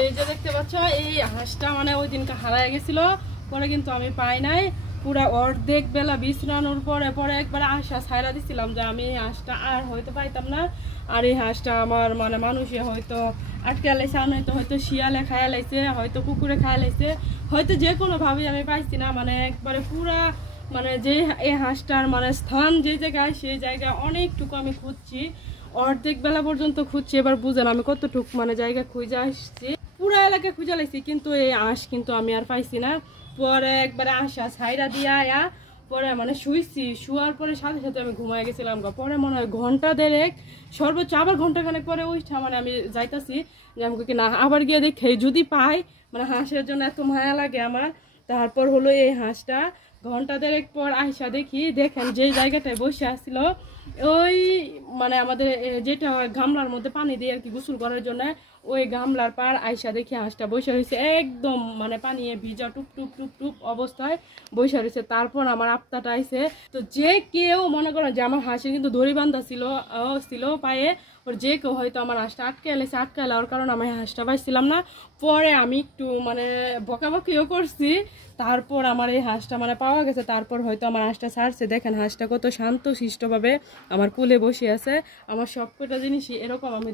এই যে দেখতে পাচ্ছ এই হাঁসটা মানে ওই দিনকে হারায় গেছিল, পরে কিন্তু আমি পাই নাই। পুরা অর্ধেক বেলা বিশ্রানোর পরে পরে একবার আশা ছাইরা দিছিলাম যে আমি এই হাঁসটা আর হয়তো পাইতাম না। আর এই হাঁসটা আমার মানে মানুষে হয়তো আটকে লাইছে, আর নয়তো হয়তো শিয়ালে খায়া লাইছে, হয়তো কুকুরে খায়া লাইছে, হয়তো যে কোনোভাবেই আমি পাইছি না। মানে একবারে পুরা মানে যে এই হাঁসটার মানে স্থান যে জায়গায় সেই জায়গায় অনেকটুকু আমি খুঁজছি, অর্ধেক বেলা পর্যন্ত খুঁজছি। এবার বুঝেন আমি কতটুকু মানে জায়গা খুঁজে আসছি, পুরা এলাকা খুঁজে লাইছি, কিন্তু এই আঁশ কিন্তু আমি আর পাইছি না। পরে একবারে আশা ছাইরা দিয়া আয়া পরে মানে শুইছি, শুয়ার পরে সাথে সাথে আমি ঘুমায় গেছিলাম। পরে মনে হয় ঘন্টা দেড়েক সর্বোচ্চ আবার ঘন্টাখানেক পরে উঠা মানে আমি যাইতাছি যে আমি কি না আবার গিয়ে দেখে যদি পাই, মানে হাঁসের জন্য এত মায়া লাগে আমার। তারপর হলো এই হাঁসটা ঘন্টা দেড়েক পর আইসা দেখি, দেখেন যে জায়গাটায় বসে আসছিল ওই মানে আমাদের যেটা গামলার মধ্যে পানি দিয়ে আর কি গোসল করার জন্য, ওই গামলার পার আইসা দেখি হাঁসটা বসে রয়েছে একদম মানে পানি ভিজা টুপ টুপ টুপ টুপ অবস্থায় বসে রয়েছে। তারপর আমার আপ্তাটা আইসে, তো যে কেউ মনে করেন যে আমার হাঁসের কিন্তু দড়ি বান্ধা ছিল পায়ে, ওর যে কেউ হয়তো আমার হাঁসটা আটকে এলেছে, আটকে এলার কারণে আমি হাঁসটা পাইছিলাম না। পরে আমি একটু মানে বকাবকিও করছি, তারপর আমার এই হাঁসটা মানে পাওয়া গেছে। তারপর হয়তো আমার হাঁসটা ছাড়ছে। দেখেন হাঁসটা কত শান্ত শিষ্টভাবে আমার কুলে বসে আছে। আমার সবকটা জিনিসই এরকম আমি।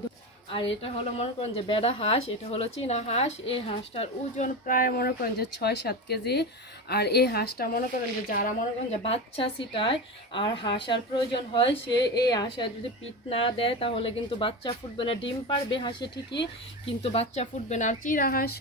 আর এটা হলো মনে করেন যে বেড়া হাঁস, এটা হলো চীনা হাঁস। এই হাঁসটার ওজন প্রায় মনে করেন যে 6-7 কেজি। আর এই হাঁসটা মনে করেন যে যারা মনে করেন যে বাচ্চা ছিটায় আর হাঁসার প্রয়োজন হয়, সে এই হাঁসের যদি পিট না দেয় তাহলে কিন্তু বাচ্চা ফুটবে না। ডিম পারবে হাঁসে ঠিকই, কিন্তু বাচ্চা ফুটবে না। আর চিরা হাঁস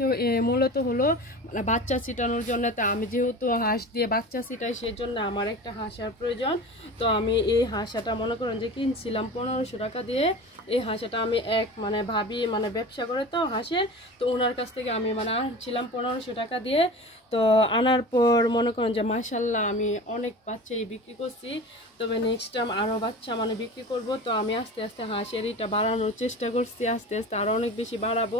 মূলত হলো মানে বাচ্চা ছিটানোর জন্য। তা আমি যেহেতু হাঁস দিয়ে বাচ্চা ছিটাই, সেই জন্য আমার একটা হাঁসার প্রয়োজন। তো আমি এই হাঁসাটা মনে করেন যে কিনছিলাম 1500 টাকা দিয়ে। এই হাঁসাটা আমি এক মানে ভাবি মানে ব্যবসা করে তো হাঁসের, তো ওনার কাছ থেকে আমি মানে আনছিলাম 1500 টাকা দিয়ে। তো আনার পর মনে করেন যে মাশাল্লাহ আমি অনেক বাচ্চাই বিক্রি করছি, তবে নেক্সট টাইম আরও বাচ্চা মানে বিক্রি করব। তো আমি আস্তে আস্তে হাঁসের এটা বাড়ানোর চেষ্টা করছি, আস্তে আস্তে আরও অনেক বেশি বাড়াবো।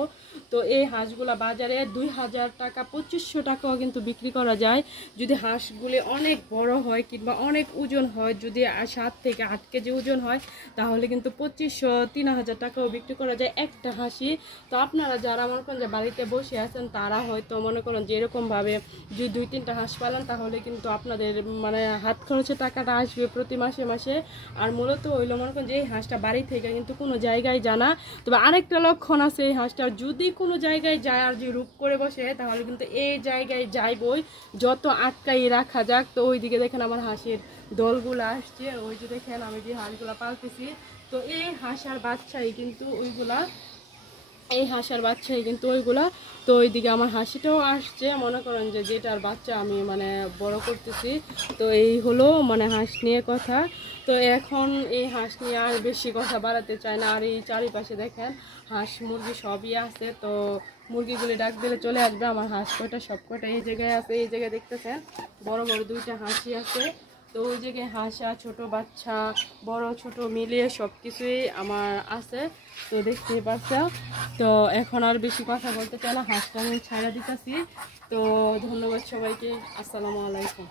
তো এই হাঁসগুলো বাজারে 2000 টাকা 2500 টাকাও কিন্তু বিক্রি করা যায় যদি হাঁসগুলি অনেক বড় হয় কিংবা অনেক ওজন হয়। যদি 7 থেকে 8 কেজি ওজন হয় তাহলে কিন্তু 2500-3000 টাকাও বিক্রি করা যায় একটা হাঁসি। তো আপনারা যারা মনে করেন যে বাড়িতে বসে আছেন তারা হয়তো মনে করেন যে এরকমভাবে যদি 2-3টা হাঁস পালেন তাহলে কিন্তু আপনাদের মানে হাত খরচের টাকাটা আসবে প্রতি মাসে মাসে। আর মূলত হইলো মনে করেন যে এই হাঁসটা বাড়ি থেকে কিন্তু কোনো জায়গায় জানা। তবে আরেকটা লক্ষণ আছে, এই হাঁসটা যদি কোনো জায়গায় যায় আর যে রূপ করে বসে তাহলে কিন্তু এই জায়গায় যাইবই, যত আটকাই রাখা যাক। তো ওইদিকে দেখেন আমার হাঁসের দলগুলো আসছে, ওই যে দেখেন আমি যে হাঁসগুলো পালতেছি। তো এই হাঁসার বাচ্চাই কিন্তু ওইগুলা, এই হাঁসার বাচ্চাই কিন্তু ওইগুলা। তো ওইদিকে আমার হাসিটাও আসছে, মনে করেন যে যেটার বাচ্চা আমি মানে বড় করতেছি। তো এই হলো মানে হাঁস নিয়ে কথা। তো এখন এই হাঁস নিয়ে আর বেশি কথা বাড়াতে চায় না। আর এই চারিপাশে দেখেন হাঁস মুরগি সবই আছে। তো মুরগিগুলি ডাক দিলে চলে আসবে। আমার হাঁস কয়টা সব কয়টা এই জায়গায় আছে, এই জায়গায় দেখতেছেন বড় বড় 2টা হাঁসই আছে। তো ওই জায়গায় হাঁসা ছোট বাচ্চা বড় ছোট মিলিয়ে সব কিছুই আমার আছে, তো দেখতেই পাচ্ছেন। তো এখন আর বেশি কথা বলতে চাই না, হাঁসটা আমি ছাড়া দিতেছি। তো ধন্যবাদ সবাইকে, আসসালামু আলাইকুম।